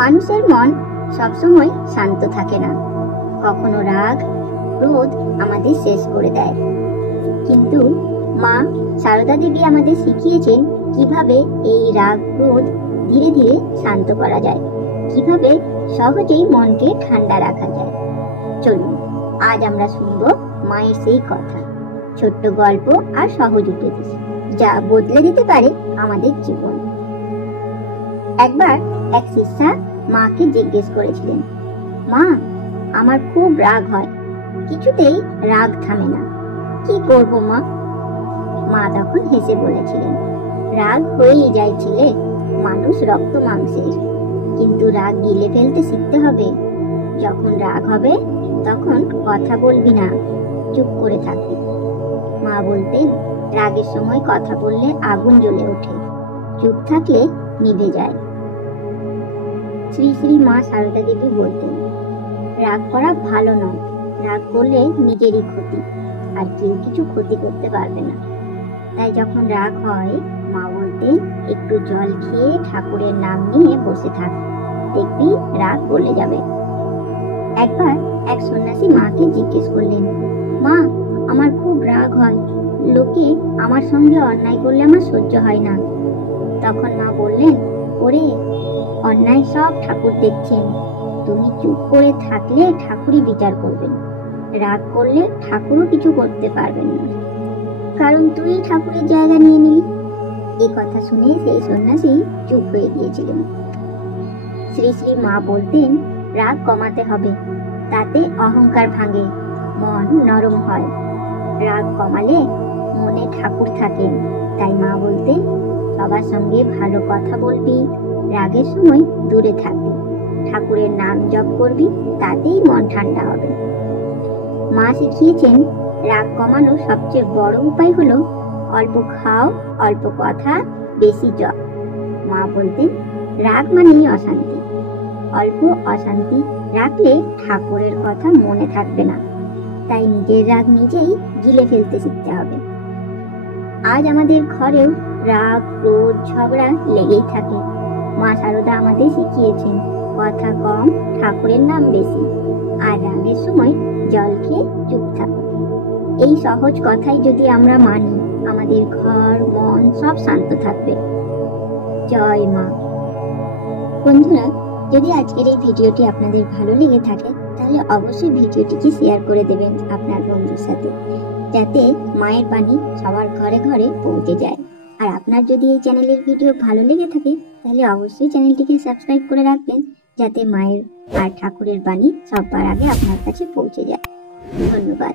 মানুষের মন সবসময় শান্ত থাকে না, কখনো রাগ ক্রোধ আমাদের শেষ করে দেয়। কিন্তু মা সারদা দেবী আমাদের শিখিয়েছেন কিভাবে এই রাগ ক্রোধ ধীরে ধীরে শান্ত করা যায়, কিভাবে সহজেই মনকে ঠান্ডা রাখা যায়। চলুন আজ আমরা শুনব মায়ের সেই কথা, ছোট্ট গল্প আর সহজ উপদেশ, যা বদলে দিতে পারে আমাদের জীবন। একবার এক শিষ্যা মাকে জিজ্ঞেস করেছিলেন, মা, আমার খুব রাগ হয়, কিছুতেই রাগ থামে না, কি করব মা? মা তখন হেসে বলেছিলেন, রাগ হয়েই যায় ছেলে, মানুষ রক্ত মাংসের, কিন্তু রাগ গিলে ফেলতে শিখতে হবে। যখন রাগ হবে তখন কথা বলবি না, চুপ করে থাকবি। মা বলতেন, রাগের সময় কথা বললে আগুন জ্বলে ওঠে, চুপ থাকলে নিভে যায়। শ্রী শ্রী মা সারদা দেবী বলতেন, রাগ করা ভালো নয়, রাগ করলে নিজেরই ক্ষতি, আর কেউ কিছু ক্ষতি করতে পারবে না। তাই যখন রাগ হয় মা বলতেন, একটু জল খেয়ে ঠাকুরের নাম নিয়ে বসে থাক, দেখবি রাগ গলে যাবে। একবার এক সন্ন্যাসী মাকে জিজ্ঞেস করলেন, মা, আমার খুব রাগ হয়, লোকে আমার সঙ্গে অন্যায় করলে আমার সহ্য হয় না। তখন মা বললেন, ওরে, অন্যায় সব ঠাকুর দেখছেন, তুমি চুপ করে থাকলে ঠাকুরই বিচার করবেন, রাগ করলে ঠাকুরও কিছু করতে পারবেন না, কারণ তুই ঠাকুরের জায়গা নিয়ে নিলি। এই কথা শুনে সেই সন্ন্যাসী চুপ হয়ে গিয়েছিলেন। শ্রী শ্রী মা বলতেন, রাগ কমাতে হবে, তাতে অহংকার ভাঙে, মন নরম হয়। রাগ কমালে মনে ঠাকুর থাকেন। তাই মা বলতেন, সবার সঙ্গে ভালো কথা বলবি, রাগের সময় দূরে থাকবি, ঠাকুরের নাম জপ করবি, তাতেই মন ঠান্ডা হবে। মা শিখিয়েছেন, রাগ কমানোর সবচেয়ে বড় উপায় হলো অল্প খাও, অল্প কথা, বেশি জপ। মা বলতেন, রাগ মানেই অশান্তি, অল্প অশান্তি রাখলে ঠাকুরের কথা মনে থাকবে না। তাই নিজের রাগ নিজেই গিলে ফেলতে শিখতে হবে। আজ আমাদের ঘরেও রাগ ক্রোধ ঝগড়া লেগেই থাকে। মা সারদা আমাদের শিখিয়েছেন, কথা কম, ঠাকুরের নাম বেশি, আর রাগের সময় জল খেয়ে চুপ থাকো। এই সহজ কথাই যদি আমরা মানি, আমাদের ঘর মন সব শান্ত থাকবে। জয় মা। বন্ধুরা, যদি আজকের এই ভিডিওটি আপনাদের ভালো লেগে থাকে, তাহলে অবশ্যই ভিডিওটিকে শেয়ার করে দেবেন আপনার বন্ধুর সাথে, যাতে মায়ের বাণী সবার ঘরে ঘরে পৌঁছে যায়। আর আপনার যদি এই চ্যানেলের ভিডিও ভালো লেগে থাকে, তাহলে অবশ্যই চ্যানেলটিকে সাবস্ক্রাইব করে রাখবেন, যাতে মায়ের আর ঠাকুরের বাণী সবার আগে আপনার কাছে পৌঁছে যায়। ধন্যবাদ।